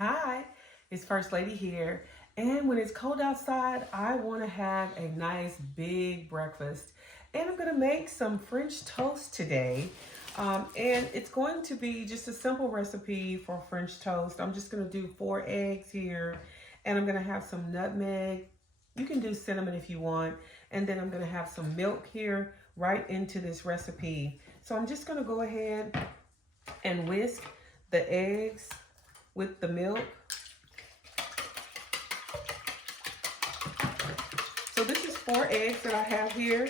Hi, it's First Lady here. And when it's cold outside, I want to have a nice big breakfast. And I'm going to make some French toast today. And it's going to be just a simple recipe for French toast. I'm just going to do 4 eggs here. And I'm going to have some nutmeg. You can do cinnamon if you want. And then I'm going to have some milk here right into this recipe. So I'm just going to go ahead and whisk the eggs with the milk. So this is 4 eggs that I have here.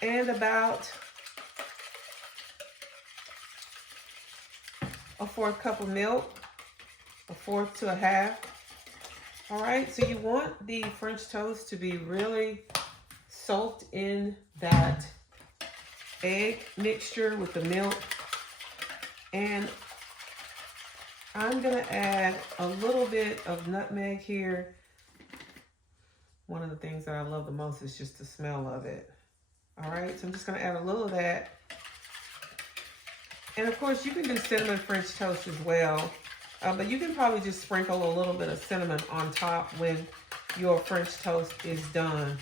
And about a 1/4 cup of milk, a 1/4 to a half. All right, so you want the French toast to be really soaked in that egg mixture with the milk. And I'm gonna add a little bit of nutmeg here. One of the things that I love the most is just the smell of it. All right, so I'm just gonna add a little of that. And of course you can do cinnamon French toast as well, but you can probably just sprinkle a little bit of cinnamon on top when your French toast is done.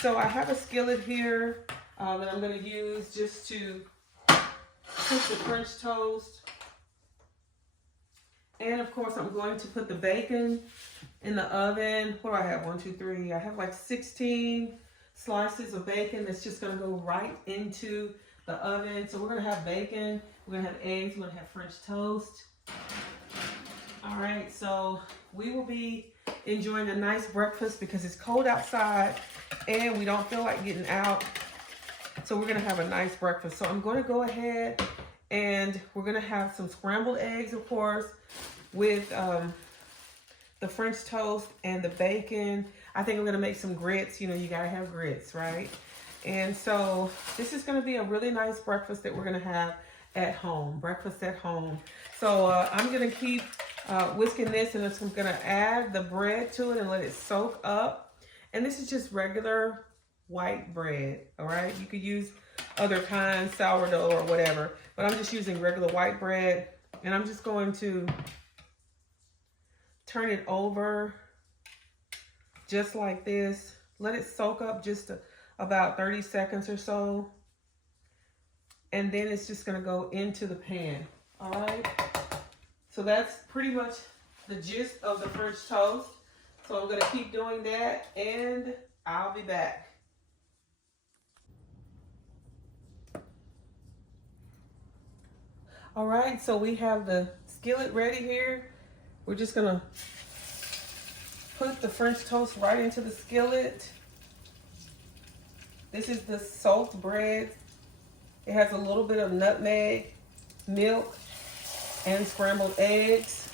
So I have a skillet here that I'm gonna use just to cook the French toast. And of course, I'm going to put the bacon in the oven. What do I have? 1, 2, 3. I have like 16 slices of bacon that's just gonna go right into the oven. So we're gonna have bacon, we're gonna have eggs, we're gonna have French toast. All right, so we will be enjoying a nice breakfast because it's cold outside and we don't feel like getting out. So we're gonna have a nice breakfast. So I'm gonna go ahead and we're gonna have some scrambled eggs, of course, with the French toast and the bacon. I think I'm gonna make some grits. You know, you gotta have grits, right? And so this is gonna be a really nice breakfast that we're gonna have at home, breakfast at home. So I'm gonna keep whisking this, and I'm gonna add the bread to it and let it soak up. And this is just regular white bread, all right? You could use other kinds, sourdough or whatever, but I'm just using regular white bread, and I'm just going to turn it over just like this. Let it soak up just about 30 seconds or so, and then it's just gonna go into the pan, all right? So that's pretty much the gist of the French toast. So I'm gonna keep doing that, and I'll be back. All right, so we have the skillet ready here. We're just gonna put the French toast right into the skillet. This is the soaked bread. It has a little bit of nutmeg, milk, and scrambled eggs.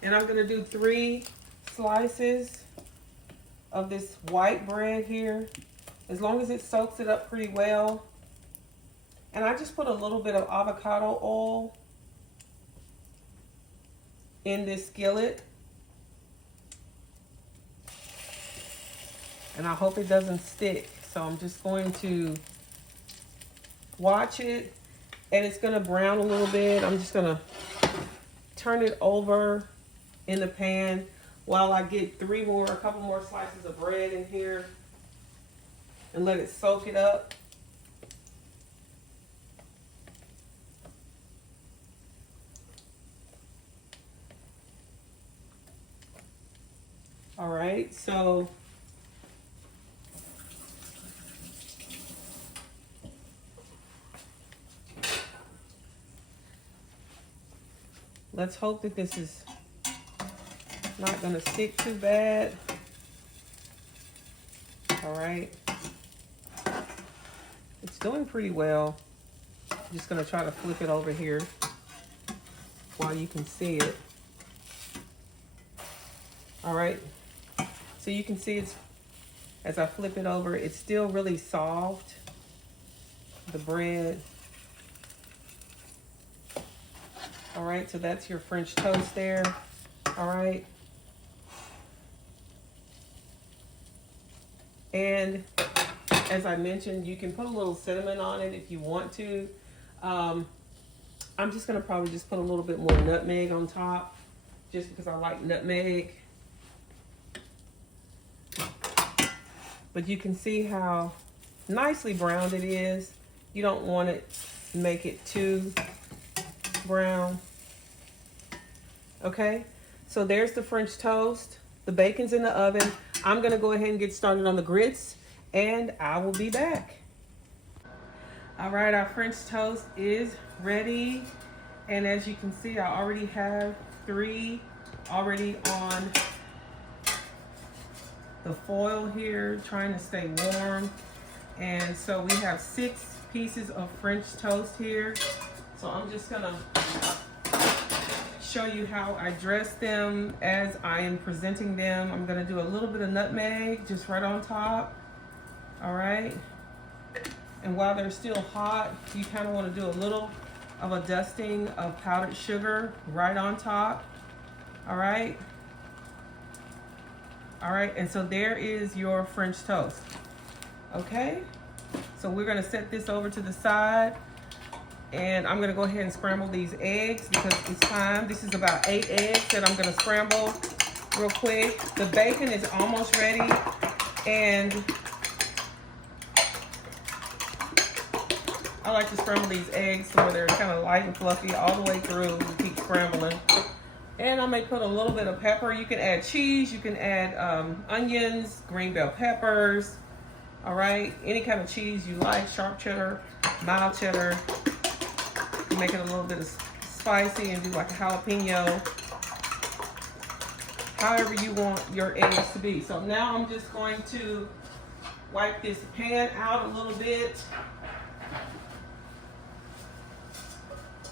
And I'm gonna do 3 slices of this white bread here, as long as it soaks it up pretty well. And I just put a little bit of avocado oil in this skillet. And I hope it doesn't stick. So I'm just going to watch it, and it's gonna brown a little bit. I'm just gonna turn it over in the pan while I get a couple more slices of bread in here and let it soak it up. All right, so let's hope that this is not gonna stick too bad. All right, it's doing pretty well. I'm just gonna try to flip it over here while you can see it. All right, so you can see it's, as I flip it over, it's still really soft, the bread. All right, so that's your French toast there. All right. And as I mentioned, you can put a little cinnamon on it if you want to. I'm just gonna probably just put a little bit more nutmeg on top, just because I like nutmeg. But you can see how nicely browned it is. You don't want to make it too brown. Okay, so there's the French toast. The bacon's in the oven. I'm gonna go ahead and get started on the grits, and I will be back. All right, our French toast is ready. And as you can see, I already have 3 already on the foil here, trying to stay warm. And so we have 6 pieces of French toast here. So I'm just gonna show you how I dress them as I am presenting them. I'm gonna do a little bit of nutmeg just right on top. All right. And while they're still hot, you kind of want to do a little of a dusting of powdered sugar right on top. All right. All right, and so there is your French toast. Okay, so we're gonna set this over to the side, and I'm gonna go ahead and scramble these eggs because it's time. This is about 8 eggs that I'm gonna scramble real quick. The bacon is almost ready, and I like to scramble these eggs so they're kind of light and fluffy all the way through. We keep scrambling. And I may put a little bit of pepper. You can add cheese, you can add onions, green bell peppers, all right? Any kind of cheese you like, sharp cheddar, mild cheddar. You make it a little bit of spicy and do like a jalapeno. However you want your eggs to be. So now I'm just going to wipe this pan out a little bit,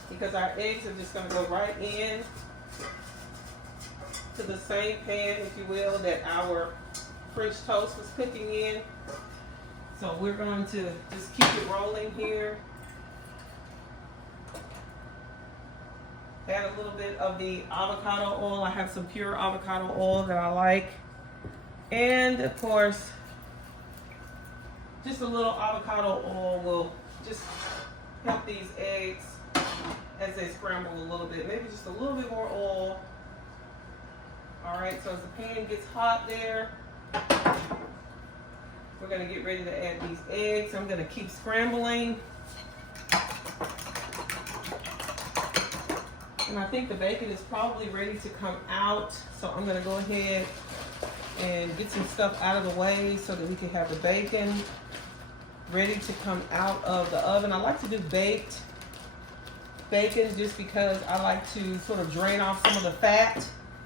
because our eggs are just gonna go right in to the same pan, if you will, that our French toast was cooking in. So we're going to just keep it rolling here. Add a little bit of the avocado oil. I have some pure avocado oil that I like. And of course, just a little avocado oil will just help these eggs as they scramble a little bit. Maybe just a little bit more oil. All right, so as the pan gets hot there, we're gonna get ready to add these eggs. I'm gonna keep scrambling. And I think the bacon is probably ready to come out. So I'm gonna go ahead and get some stuff out of the way so that we can have the bacon ready to come out of the oven. I like to do baked bacon just because I like to sort of drain off some of the fat.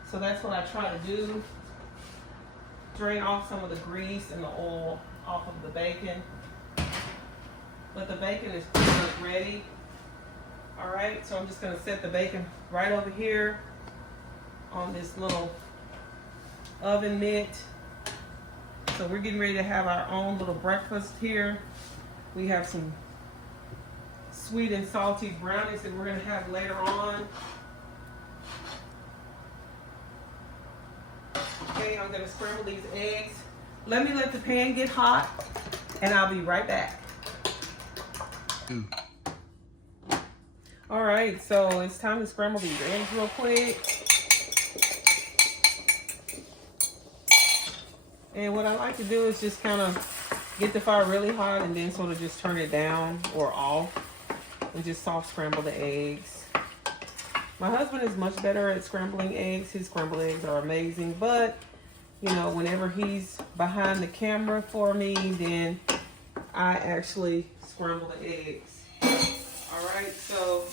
So that's what I try to do. Drain off some of the grease and the oil off of the bacon. But the bacon is pretty much ready. All right, so I'm just gonna set the bacon right over here on this little oven mitt. So we're getting ready to have our own little breakfast here. We have some sweet and salty brownies that we're gonna have later on. Okay, I'm gonna scramble these eggs. Let me let the pan get hot, and I'll be right back. All right, so it's time to scramble these eggs real quick. And what I like to do is just kind of get the fire really hot and then sort of just turn it down or off and just soft scramble the eggs. My husband is much better at scrambling eggs. His scrambled eggs are amazing, but you know, whenever he's behind the camera for me, then I actually scramble the eggs. All right, so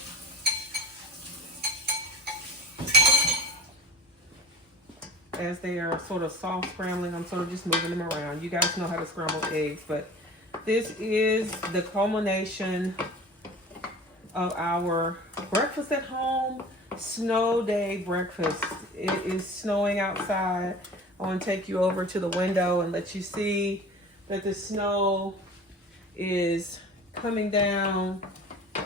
as they are sort of soft scrambling, I'm sort of just moving them around. You guys know how to scramble eggs, but this is the culmination of our breakfast at home snow day breakfast. It is snowing outside. I want to take you over to the window and let you see that the snow is coming down,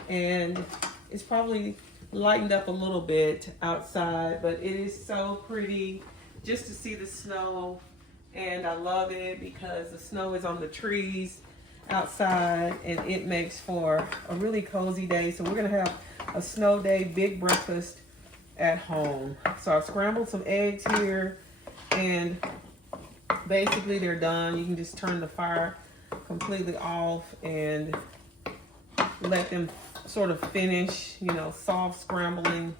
and it's probably lightened up a little bit outside, but it is so pretty just to see the snow. And I love it because the snow is on the trees. outside, and it makes for a really cozy day. So we're gonna have a snow day, big breakfast at home. So I've scrambled some eggs here, and basically they're done. You can just turn the fire completely off and let them sort of finish, you know, soft scrambling,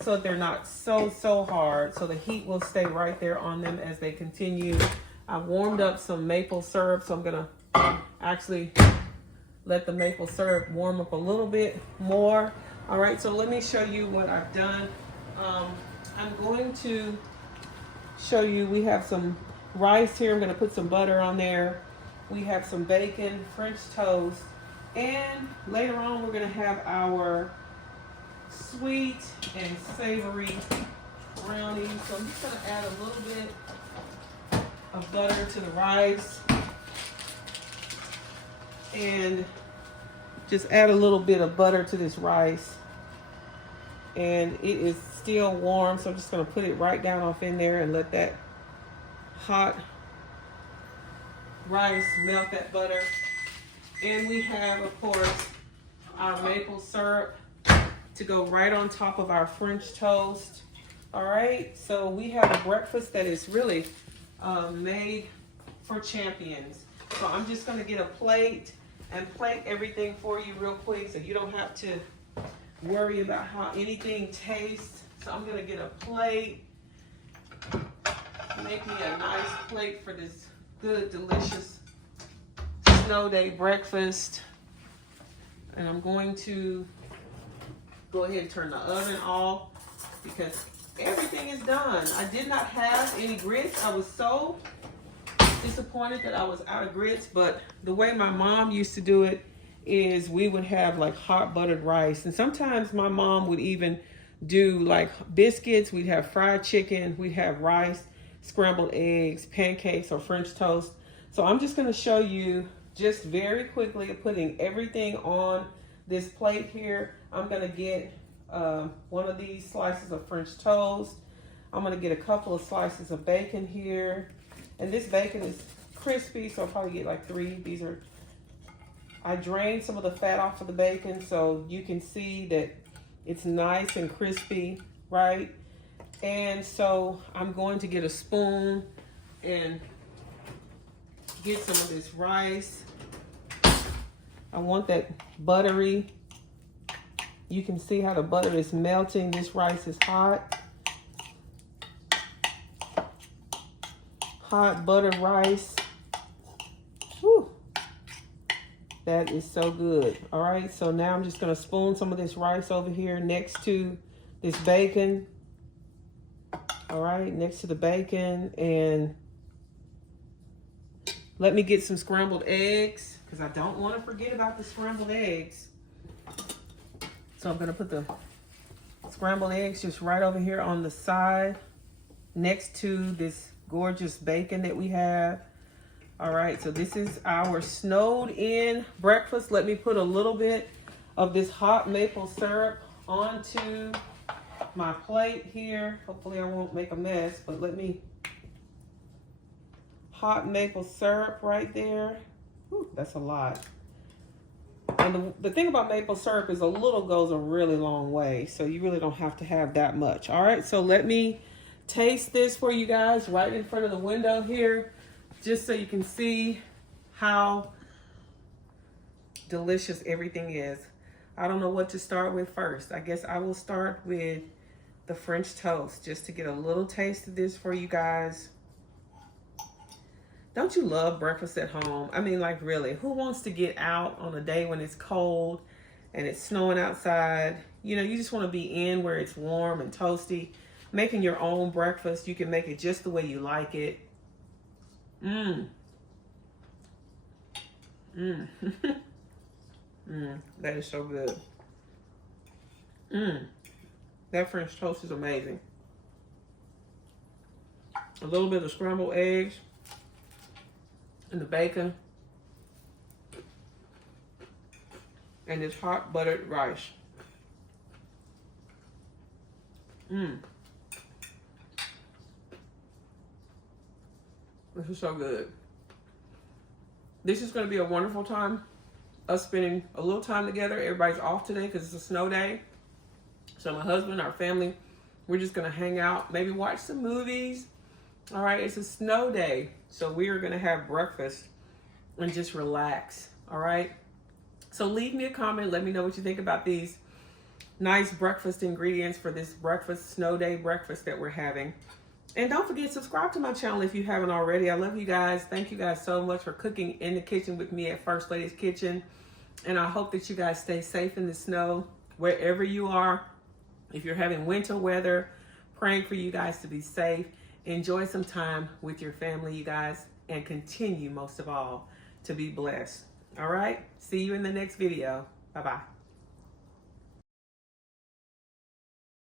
so that they're not so hard, so the heat will stay right there on them as they continue. I warmed up some maple syrup, so I'm gonna actually let the maple syrup warm up a little bit more. All right, so let me show you what I've done. I'm going to show you, we have some rice here. I'm gonna put some butter on there. We have some bacon, French toast, and later on we're gonna have our sweet and savory brownies. So I'm just gonna add a little bit of butter to the rice and just add a little bit of butter to this rice. And it is still warm, so I'm just gonna put it right down off in there and let that hot rice melt that butter. And we have, of course, our maple syrup to go right on top of our French toast. All right, so we have a breakfast that is really made for champions. So I'm just gonna get a plate and plate everything for you real quick so you don't have to worry about how anything tastes. So I'm gonna get a plate, make me a nice plate for this good, delicious snow day breakfast. And I'm going to go ahead and turn the oven off because everything is done. I did not have any grits. I was so disappointed that I was out of grits, but the way my mom used to do it is we would have like hot buttered rice, and sometimes my mom would even do like biscuits. We'd have fried chicken, we'd have rice, scrambled eggs, pancakes, or French toast. So I'm just going to show you just very quickly putting everything on this plate here. I'm going to get one of these slices of French toast. I'm going to get a couple of slices of bacon here, and this bacon is crispy, so I'll probably get like 3. These are, I drained some of the fat off of the bacon so you can see that it's nice and crispy, right? And so I'm going to get a spoon and get some of this rice. I want that buttery. You can see how the butter is melting. This rice is hot. Hot buttered rice. Whew. That is so good. All right, so now I'm just gonna spoon some of this rice over here next to this bacon. All right, next to the bacon, and let me get some scrambled eggs because I don't want to forget about the scrambled eggs. So I'm gonna put the scrambled eggs just right over here on the side next to this gorgeous bacon that we have. All right, so this is our snowed in breakfast. Let me put a little bit of this hot maple syrup onto my plate here. Hopefully I won't make a mess, but let me, hot maple syrup right there. Whew, that's a lot. And the thing about maple syrup is a little goes a really long way, so you really don't have to have that much. All right, so let me taste this for you guys right in front of the window here, just so you can see how delicious everything is. I don't know what to start with first. I guess I will start with the French toast just to get a little taste of this for you guys. Don't you love breakfast at home? I mean, like really, who wants to get out on a day when it's cold and it's snowing outside? You know, you just want to be in where it's warm and toasty. Making your own breakfast, you can make it just the way you like it. That is so good. That French toast is amazing. A little bit of scrambled eggs and the bacon and this hot buttered rice. This is so good. This is going to be a wonderful time, us spending a little time together. Everybody's off today because it's a snow day. So my husband, our family, we're just going to hang out, maybe watch some movies. All right, it's a snow day, so we are going to have breakfast and just relax. All right, so leave me a comment. Let me know what you think about these nice breakfast ingredients for this breakfast, snow day breakfast that we're having. And don't forget, subscribe to my channel if you haven't already. I love you guys. Thank you guys so much for cooking in the kitchen with me at First Lady's Kitchen. And I hope that you guys stay safe in the snow wherever you are. If you're having winter weather, praying for you guys to be safe. Enjoy some time with your family, you guys, and continue, most of all, to be blessed. All right? See you in the next video. Bye-bye.